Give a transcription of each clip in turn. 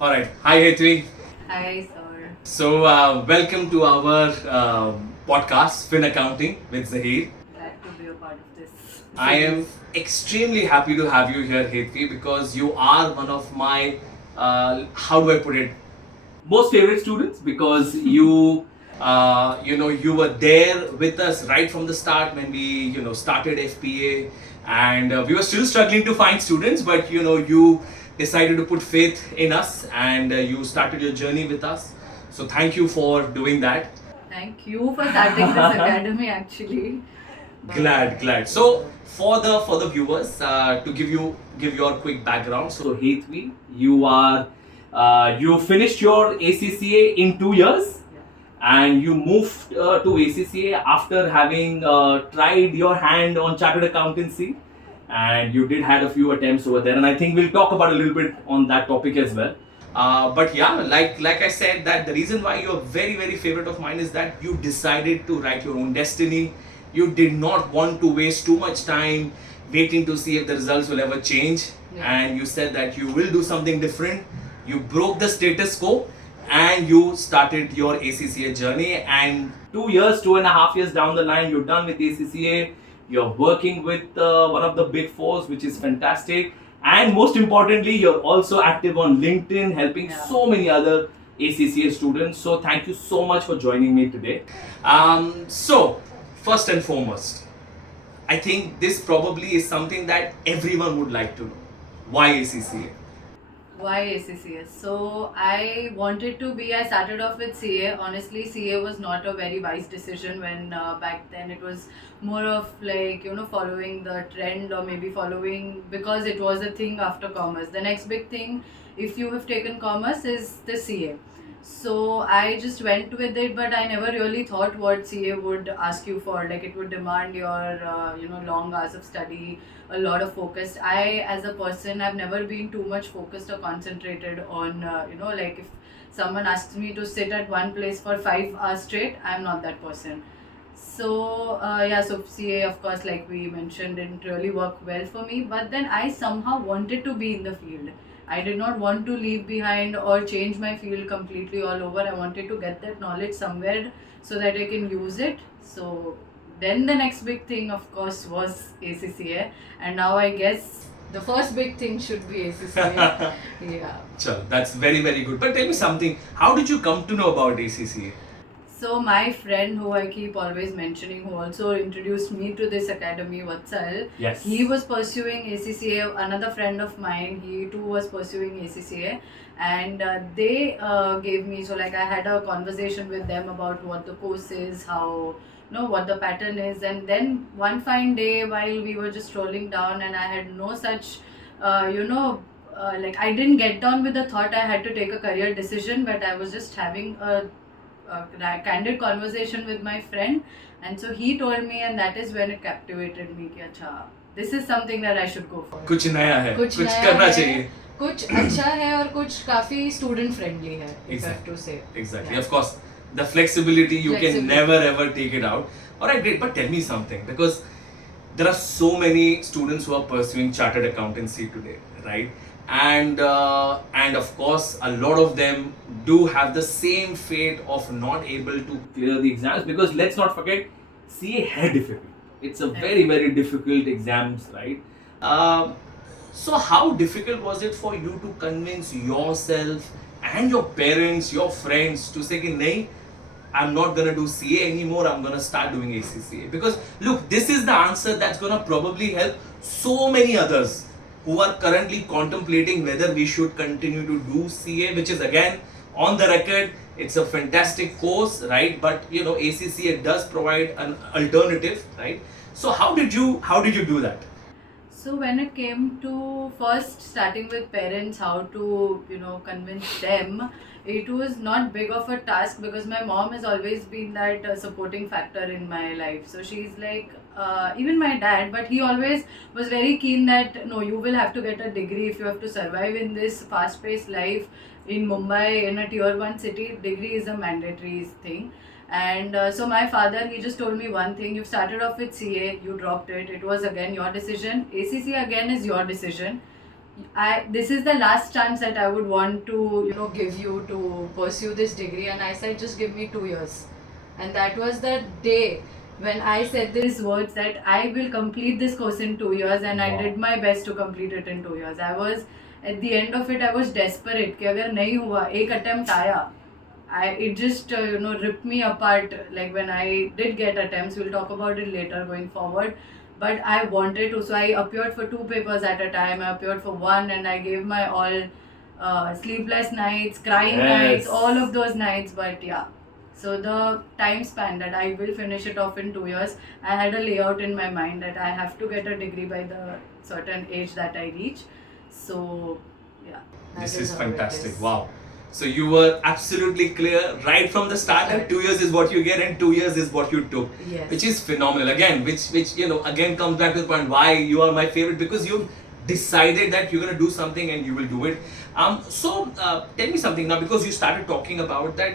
All right. Hi, Hetvi. Hi, sir. Welcome to our podcast, Fin Accounting with Zahir. Glad to be a part of this I am series. extremely happy to have you here, Hetvi, because you are one of my, how do I put it, most favorite students because you were there with us right from the start when we started FPA, and we were still struggling to find students, but you decided to put faith in us, and you started your journey with us. So thank you for doing that. Thank you for starting this academy, actually. Glad. So for the viewers, to give your quick background. So Hetvi, you finished your ACCA in 2 years, and you moved to ACCA after having tried your hand on chartered accountancy, and you did had a few attempts over there, and I think we'll talk about a little bit on that topic as well. But yeah, like I said, that the reason why you're very favorite of mine is that you decided to write your own destiny. You did not want to waste too much time waiting to see if the results will ever change, and you said that you will do something different. You broke the status quo, and you started your ACCA journey. And 2 years, 2.5 years down the line, you're done with ACCA. You're working with one of the big fours, which is fantastic. And most importantly, you're also active on LinkedIn, helping so many other ACCA students. So thank you so much for joining me today. So first and foremost, I think this probably is something that everyone would like to know. Why ACCA? Why ACCS? So I wanted to be. I started off with CA. Honestly, CA was not a very wise decision when back then it was more of like following the trend or maybe following because it was a thing after commerce. The next big thing, if you have taken commerce, is the CA. So I just went with it, but I never really thought what CA would ask you for. Like it would demand your long hours of study, a lot of focus. I, as a person, have never been too much focused or concentrated on, like if someone asks me to sit at one place for 5 hours straight, I'm not that person. So, so CA, of course, like we mentioned, didn't really work well for me. But then I somehow wanted to be in the field. I did not want to leave behind or change my field completely all over. I wanted to get that knowledge somewhere so that I can use it. So then the next big thing, of course, was ACCA, and now I guess the first big thing should be ACCA. Yeah. Chal, that's very good. But tell me something. How did you come to know about ACCA? So my friend who I keep always mentioning, who also introduced me to this academy, Vatsal, Yes. he was pursuing ACCA. Another friend of mine, he too was pursuing ACCA, and they gave me. So like I had a conversation with them about what the course is, how what the pattern is, and then one fine day while we were just strolling down, and I had no such, like I didn't get down with the thought I had to take a career decision, but I was just having a candid conversation with my friend, and so he told me, and that is when it captivated me कि अच्छा this is something that I should go for. कुछ नया है, कुछ कुछ नया करना है, चाहिए. कुछ अच्छा है और कुछ काफी student friendly है, if I have to say. Exactly. Yeah. Of course, the flexibility you can Flexibility. never ever take it out. Alright, great. But tell me something, because there are so many students who are pursuing chartered accountancy today, right? And of course, a lot of them do have the same fate of not able to clear the exams, because let's not forget, CA है difficult. It's a very difficult exams, right? Um, so how difficult was it for you to convince yourself and your parents, your friends to say कि नहीं, I'm not gonna do CA anymore, I'm gonna start doing ACCA? Because look, this is the answer that's gonna probably help so many others who are currently contemplating whether we should continue to do CA, which is again on the record, it's a fantastic course, right? But ACCA does provide an alternative, right? So how did you do that? So when it came to first starting with parents, how to convince them, it was not big of a task because my mom has always been that supporting factor in my life. So she's like, even my dad, but he always was very keen that no, you will have to get a degree if you have to survive in this fast-paced life in Mumbai, in a tier 1 city. Degree is a mandatory thing. And so my father, he just told me one thing: you started off with CA, you dropped it. It was again your decision. ACC again is your decision. this is the last chance that I would want to give you to pursue this degree. And I said, just give me 2 years. And that was the day when I said these words, that I will complete this course in 2 years. And I Wow. did my best to complete it in 2 years. I was at the end of it, I was desperate कि अगर नहीं हुआ, एक attempt आया, it just ripped me apart. Like when I did get attempts, we'll talk about it later going forward. But I wanted to, so I appeared for 2 papers at a time. I appeared for one, and I gave my all. Sleepless nights, crying Yes. nights, all of those nights. But yeah, so the time span that I will finish it off in 2 years, I had a layout in my mind that I have to get a degree by the certain age that I reach. So yeah, that This is how it fantastic. is. Wow. So you were absolutely clear right from the start that Right. 2 years is what you get and 2 years is what you took. Yes. Which is phenomenal. Again, which again comes back to the point why you are my favorite, because you've decided that you're gonna do something and you will do it. Tell me something now, because you started talking about that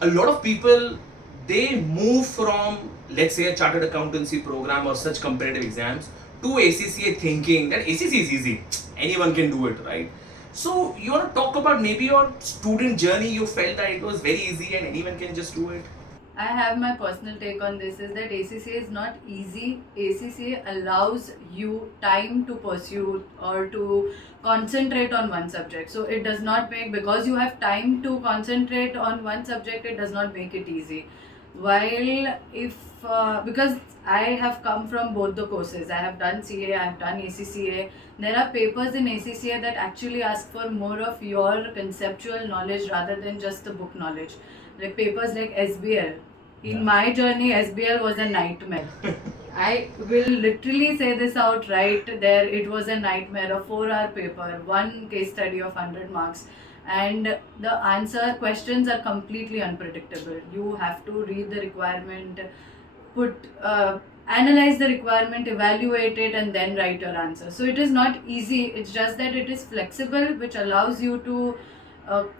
a lot of people, they move from, let's say, a chartered accountancy program or such competitive exams to ACCA thinking that ACCA is easy, anyone can do it, right? So you want to talk about maybe your student journey, you felt that it was very easy and anyone can just do it? I have my personal take on this, is that ACCA is not easy. ACCA allows you time to pursue or to concentrate on one subject. So it does not make, because you have time to concentrate on one subject, it does not make it easy. While because I have come from both the courses, I have done CA, I have done ACCA. There are papers in ACCA that actually ask for more of your conceptual knowledge rather than just the book knowledge. Like papers like SBL. In Yeah. my journey, SBL was a nightmare. I will literally say this out right there. It was a nightmare. A 4-hour paper, one case study of 100 marks, and the answer questions are completely unpredictable. You have to read the requirement, analyze the requirement, evaluate it, and then write your answer. So it is not easy. It's just that it is flexible, which allows you to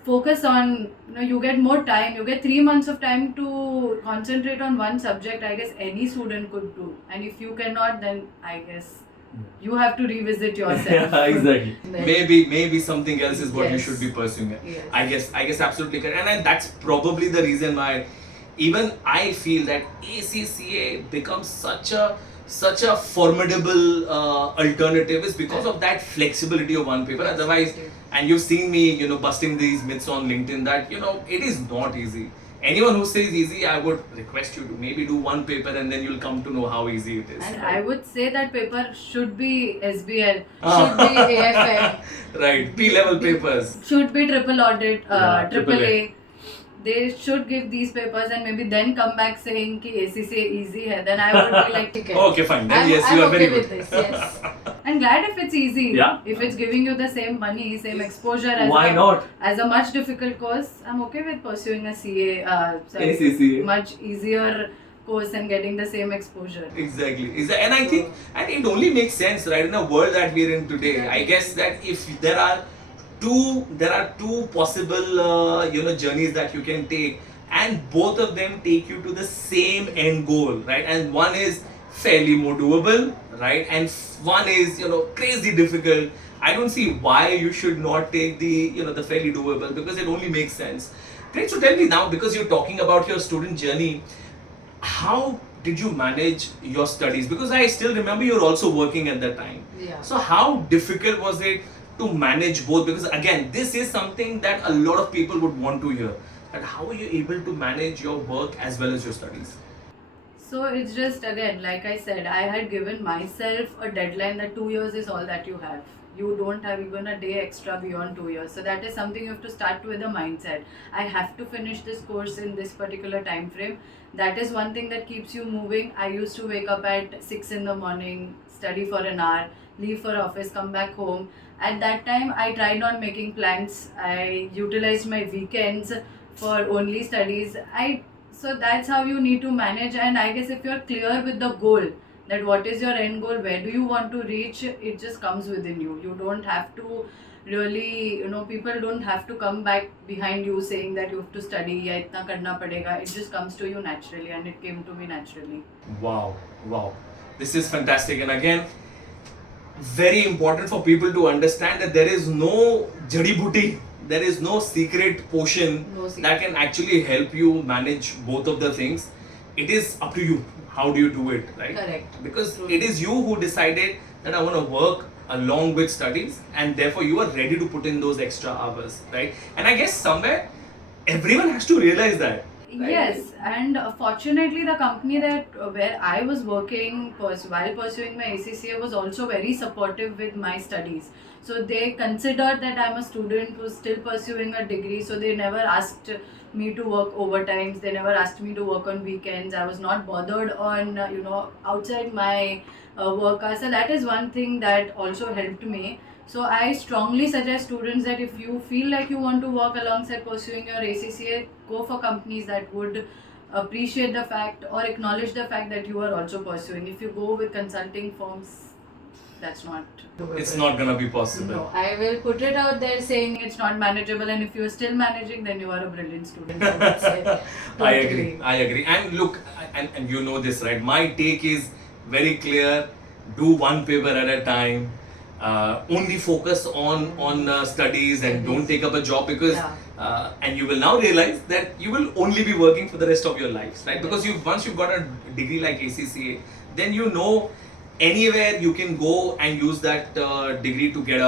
focus on, you get more time. You get 3 months of time to concentrate on one subject. I guess any student could do. And if you cannot, then I guess you have to revisit yourself. Yeah, exactly. Then- Maybe something else is what you Yes. should be pursuing. Yes. I guess absolutely correct. And that's probably the reason why even I feel that ACCA becomes such a formidable alternative is because of that flexibility of one paper. Otherwise, and you've seen me, busting these myths on LinkedIn that, it is not easy. Anyone who says easy, I would request you to maybe do one paper and then you'll come to know how easy it is. And I would say that paper should be SBL, Ah. should be AFM, Right, P-level papers. should be triple audit, Yeah, triple AAA. A. They should give these papers and maybe then come back saying कि ACCA easy hai. Then I would be like, okay. Okay, fine. Then yes, I'm you are okay very with good. this. Yes. I'm glad if it's easy. Yeah. If it's giving you the same money, same exposure as Why not? as a much difficult course, I'm okay with pursuing a CA. ACCA. Much easier course and getting the same exposure. Exactly. And I think, and it only makes sense, right? In the world that we're in today, I guess that if there are two possible, journeys that you can take, and both of them take you to the same end goal, right? And one is fairly more doable, right? And one is, crazy difficult. I don't see why you should not take the fairly doable, because it only makes sense. Great. So tell me now, because you're talking about your student journey, how did you manage your studies? Because I still remember you're also working at that time. Yeah. So how difficult was it to manage both? Because again, this is something that a lot of people would want to hear. That how are you able to manage your work as well as your studies? So it's just, again, like I said, I had given myself a deadline that 2 years is all that you have. You don't have even a day extra beyond 2 years. So that is something you have to start with a mindset. I have to finish this course in this particular time frame. That is one thing that keeps you moving. I used to wake up at 6 in the morning, study for an hour, leave for office, come back home. At that time, I tried not making plans. I utilized my weekends for only studies. So that's how you need to manage. And I guess if you're clear with the goal, that what is your end goal, where do you want to reach, it just comes within you. You don't have to really, people don't have to come back behind you saying that you have to study, ya itna karna padega. It just comes to you naturally, and it came to me naturally. Wow. This is fantastic. And again, very important for people to understand that there is no jadi booty, there is no secret potion No secret. that can actually help you manage both of the things. It is up to you. How do you do it, right? Correct. Because True. it is you who decided that I want to work along with studies, and therefore you are ready to put in those extra hours, right? And I guess somewhere everyone has to realize that. Right? Yes, and fortunately, the company that where I was working while pursuing my ACCA was also very supportive with my studies. So they considered that I'm a student who's still pursuing a degree. So they never asked me to work overtimes. They never asked me to work on weekends. I was not bothered on outside my work hours. So that is one thing that also helped me. So I strongly suggest students that if you feel like you want to work alongside pursuing your ACCA, go for companies that would appreciate the fact or acknowledge the fact that you are also pursuing. If you go with consulting firms, that's not doable. It's not gonna be possible. No, I will put it out there saying it's not manageable, and if you're still managing, then you are a brilliant student. I would say. I Totally. agree. I agree. And look, and you know this, right? My take is very clear. Do one paper at a time. Only focus on studies and don't take up a job, because Yeah. and you will now realize that you will only be working for the rest of your lives, right? Because once you've got a degree like ACCA, then you know anywhere you can go and use that degree to get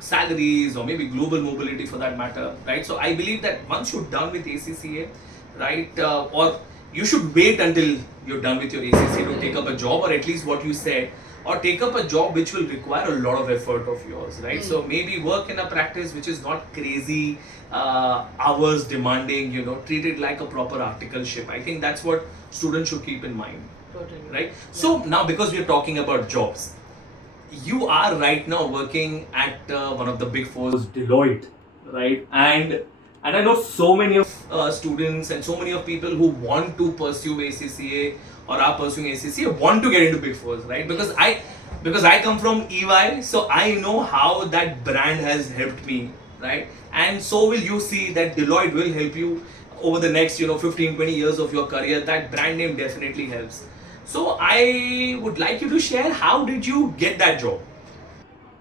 salaries or maybe global mobility for that matter, right? So I believe that once you're done with ACCA, right, or you should wait until you're done with your ACCA to take up a job, or at least what you said, or take up a job which will require a lot of effort of yours, right? So maybe work in a practice which is not crazy hours demanding, treat it like a proper articleship. I think that's what students should keep in mind, Totally. right? So now, because we are talking about jobs, you are right now working at one of the big fours, Deloitte, right? And I know so many of students and so many of people who want to pursue ACCA or are pursuing ACCA want to get into big fours, right? Because I come from EY, so I know how that brand has helped me, right? And so will you see that Deloitte will help you over the next 15-20 years of your career. That brand name definitely helps. So I would like you to share, how did you get that job?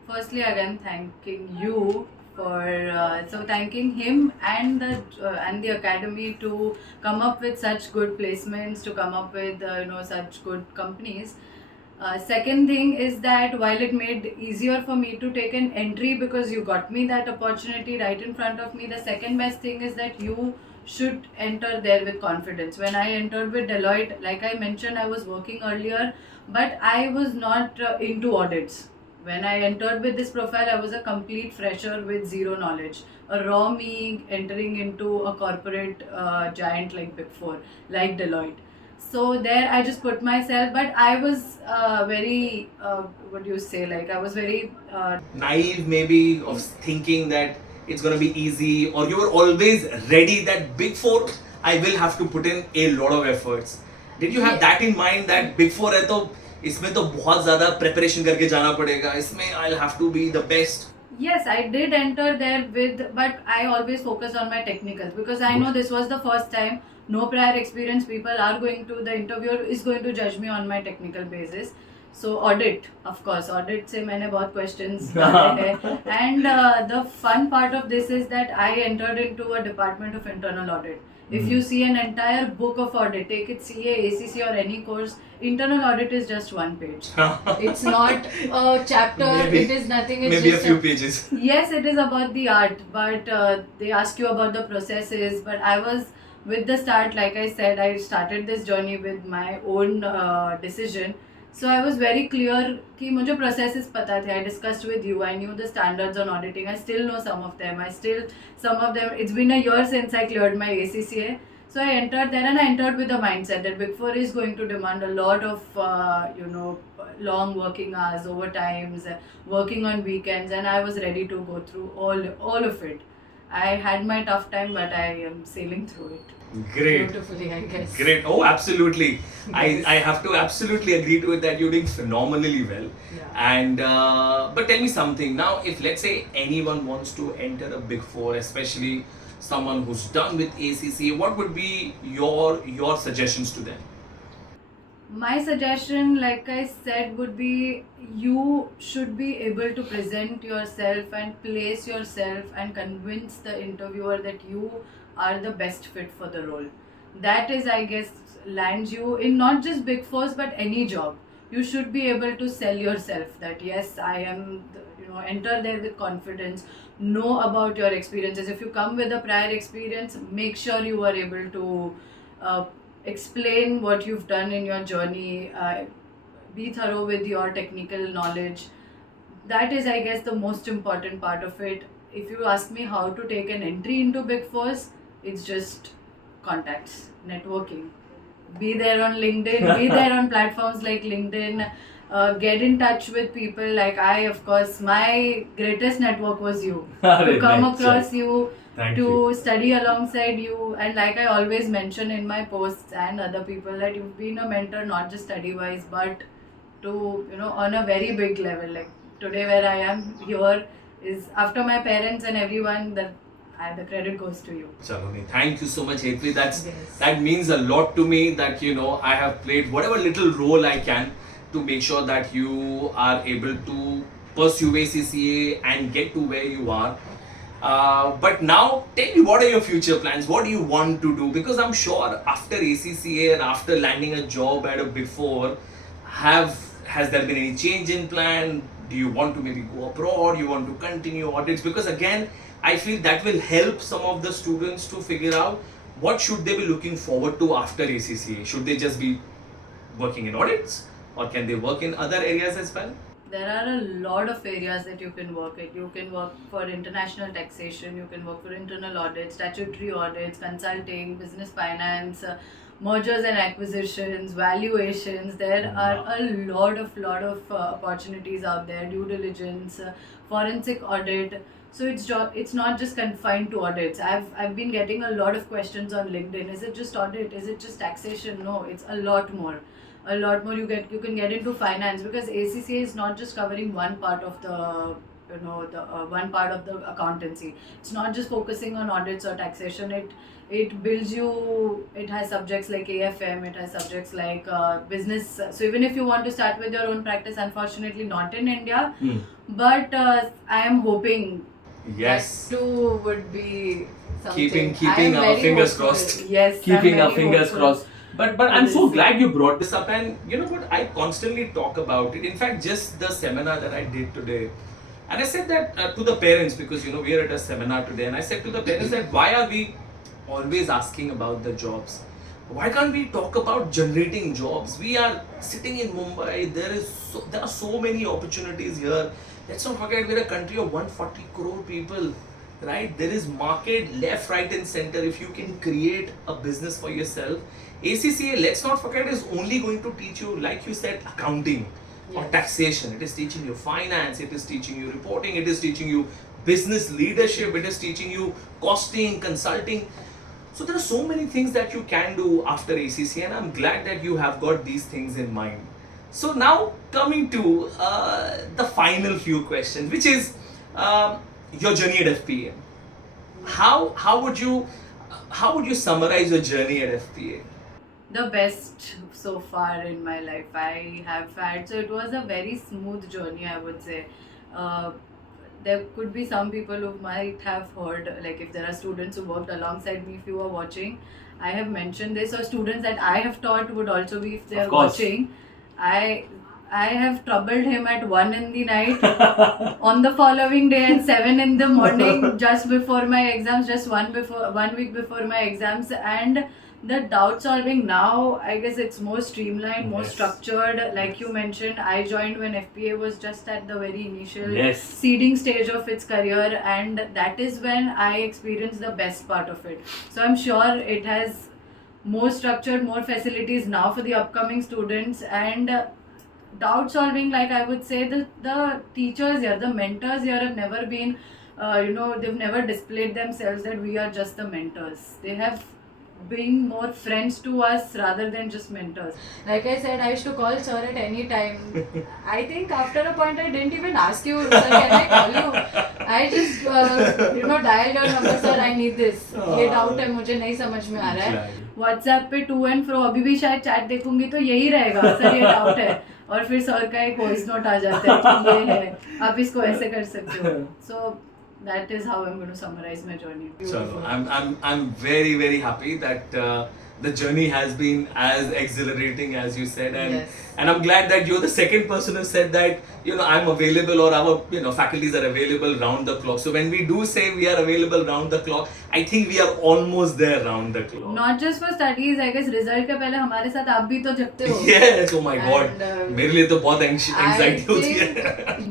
Firstly, again, thanking you for thanking him and the academy to come up with such good placements, to come up with such good companies. Second thing is that while it made easier for me to take an entry because you got me that opportunity right in front of me, the second best thing is that you should enter there with confidence. When I entered with Deloitte, like I mentioned, I was working earlier, but I was not into audits. When I entered with this profile, I was a complete fresher with zero knowledge. A raw me entering into a corporate giant like Big Four, like Deloitte. So there I just put myself, but I was very, what do you say, like I was very naive maybe of thinking that it's going to be easy, or you were always ready that Big Four, I will have to put in a lot of efforts. Did you have that in mind that Big Four है तो इसमें तो बहुत ज़्यादा preparation करके जाना पड़ेगा, इसमें I'll have to be the best? Yes, I did enter there but I always focus on my technicals because I know this was the first time, no prior experience, the interviewer is going to judge me on my technical basis. So audit, of course, audit से मैंने बहुत questions डाले हैं. And the fun part of this is that I entered into a department of internal audit. If you see an entire book of audit, take it CA, ACC or any course, internal audit is just one page. It's not a chapter, it is nothing. It's maybe a just few pages. Yes, it is about the art, but they ask you about the processes. But I was with the start, like I said, I started this journey with my own decision. So I was very clear कि मुझे processes पता थे. I discussed with you. I knew the standards on auditing. I still know some of them. It's been a year since I cleared my ACCA. So I entered there and I entered with the mindset that Big Four is going to demand a lot of, long working hours, overtimes, working on weekends, and I was ready to go through all of it. I had my tough time, but I am sailing through it. Great. Beautifully, I guess. Great. Oh, absolutely. Yes. I have to absolutely agree to it that you're doing phenomenally well. Yeah. And but tell me something now. If let's say anyone wants to enter a Big Four, especially someone who's done with ACCA, what would be your suggestions to them? My suggestion, like I said, would be you should be able to present yourself and place yourself and convince the interviewer that you are the best fit for the role. That is, I guess, lands you in not just Big Fours but any job. You should be able to sell yourself that yes, I am, enter there with confidence, know about your experiences. If you come with a prior experience, make sure you are able to uh, explain what you've done in your journey, be thorough with your technical knowledge. That is, I guess, the most important part of it. If you ask me how to take an entry into Big Fours, it's just contacts, networking. Be there on LinkedIn, be there on platforms like LinkedIn, get in touch with people. Like I, of course, my greatest network was you. To come Nice, across you, Thank to you. study alongside you, and like I always mention in my posts and other people, that you've been a mentor not just study wise but to, on a very big level. Like today where I am here is after my parents and everyone, that the credit goes to you. Chaloni, thank you so much, Hetvi. Yes. That means a lot to me. That I have played whatever little role I can to make sure that you are able to pursue ACCA and get to where you are. But now, tell me, what are your future plans? What do you want to do? Because I'm sure after ACCA and after landing a job at a Big Four, has there been any change in plan? Do you want to maybe go abroad? You want to continue audits? Because again, I feel that will help some of the students to figure out what should they be looking forward to after ACCA. Should they just be working in audits, or can they work in other areas as well? There are a lot of areas that you can work at. You can work for international taxation, you can work for internal audits, statutory audits, consulting, business finance, mergers and acquisitions, valuations. There are a lot of opportunities out there. Due diligence, forensic audit. So it's not just confined to audits. I've been getting a lot of questions on LinkedIn. Is it just audit? Is it just taxation? No, it's a lot more. A lot more. You can get into finance, because ACCA is not just covering one part of the the one part of the accountancy. It's not just focusing on audits or taxation. It builds you. It has subjects like AFM. It has subjects like business. So even if you want to start with your own practice, unfortunately not in India, Hmm. but I am hoping Yes. that too would be something. Keeping I am our very fingers hopeful. crossed. Yes, Keeping I'm our very fingers hopeful. crossed. But I'm so Yes. glad you brought this up, and you know what, I constantly talk about it. In fact, just the seminar that I did today, and I said that to the parents, because we are at a seminar today, and I said to the parents that why are we always asking about the jobs? Why can't we talk about generating jobs? We are sitting in Mumbai. There are so many opportunities here. Let's not forget, we're a country of 140 crore people, right? There is market left, right, and center. If you can create a business for yourself, ACCA, let's not forget, is only going to teach you, like you said, accounting or Yes. taxation. It is teaching you finance. It is teaching you reporting. It is teaching you business leadership. It is teaching you costing, consulting. So there are so many things that you can do after ACCA, and I'm glad that you have got these things in mind. So now coming to the final few questions, which is your journey at FPA. How would you summarize your journey at FPA? The best so far in my life I have had. So it was a very smooth journey, I would say. Uh, there could be some people who might have heard, like if there are students who worked alongside me, if you are watching, I have mentioned this, or students that I have taught would also be, if they Of are course. watching. I I have troubled him at 1 in the night, on the following day at 7 in the morning, just before my exams, just 1 week before my exams. And the doubt solving now, I guess it's more streamlined, more Yes. structured. Like you mentioned, I joined when FPA was just at the very initial Yes. seeding stage of its career, and that is when I experienced the best part of it. So I'm sure it has more structured, more facilities now for the upcoming students. And doubt solving, like I would say, the teachers here, the mentors here have never been, they've never displayed themselves that we are just the mentors. They have been more friends to us rather than just mentors. Like I said, I used to call sir at any time. I think after a point I didn't even ask you, sir, can I call you? I just dialed your number, sir, I need this. ये doubt है, मुझे नहीं समझ में आ रहा है. WhatsApp पे to and fro अभी भी शायद चैट देखूंगी तो यही रहेगा सर, ये डाउट है, और फिर सर का एक वॉइस नोट आ जाता है कि ये है, आप इसको ऐसे कर सकते हो. सो that is how I'm going to summarize my journey. Chalo, I'm very happy that the journey has been as exhilarating as you said, and I'm glad that you're the second person who said that I'm available, or our faculties are available round the clock. So when we do say we are available round the clock, I think we are almost there round the clock. Not just for studies, I guess result के पहले हमारे साथ आप भी तो जगते हो. Yes, oh my God, And, मेरे लिए तो बहुत anxiety होती है.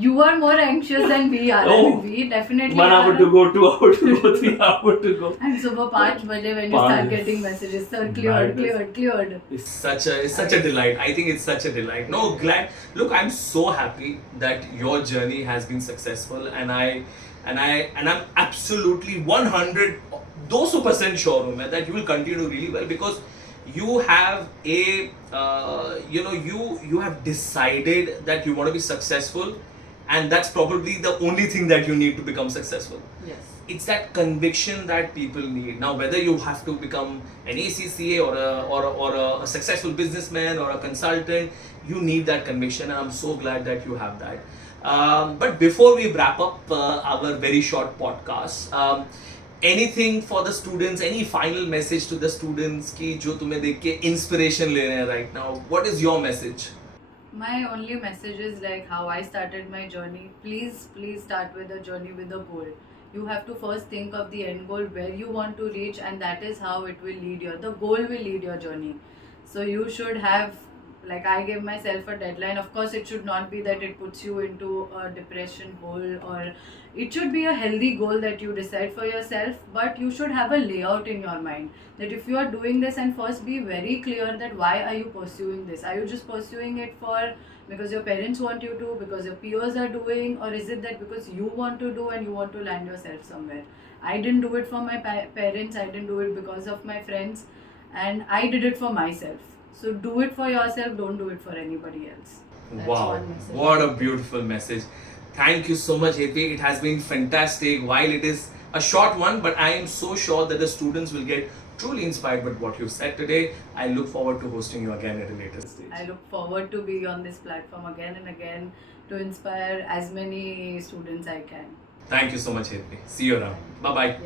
You are more anxious than we are. Oh. I mean, we definitely 1 hour are. to go, 2 hour to go, 3 hour to go. And सुबह 5 बजे when you start getting messages, sir, cleared. It's such a delight. I think it's such a delight. No, glad. Look, I'm so happy that your journey has been successful, and I'm absolutely 200% sure हूँ मैं that you will continue really well, because you have you have decided that you want to be successful, and that's probably the only thing that you need to become successful. Yes. It's that conviction that people need. Now, whether you have to become an ACCA or a successful businessman or a consultant, you need that conviction, and I'm so glad that you have that. But before we wrap up our very short podcast, anything for the students, any final message to the students ki jo tumhe dekh ke inspiration le rahe hain right now? What is your message? My only message is like how I started my journey. Please start with a journey with a goal. You have to first think of the end goal, where you want to reach, and that is how it will lead you. The goal will lead your journey. So you should have, like, I gave myself a deadline. Of course, it should not be that it puts you into a depression hole, or it should be a healthy goal that you decide for yourself, but you should have a layout in your mind that if you are doing this, and first be very clear that why are you pursuing this? Are you just pursuing it for because your parents want you to, because your peers are doing, or is it that because you want to do and you want to land yourself somewhere? I didn't do it for my parents, I didn't do it because of my friends, and I did it for myself. So do it for yourself, don't do it for anybody else. That's Wow, one message. what a beautiful message. Thank you so much, AP. It has been fantastic. While it is a short one, but I am so sure that the students will get truly inspired by what you said today. I look forward to hosting you again at a later stage. I look forward to be on this platform again and again to inspire as many students I can. Thank you so much, AP. See you around. Bye bye.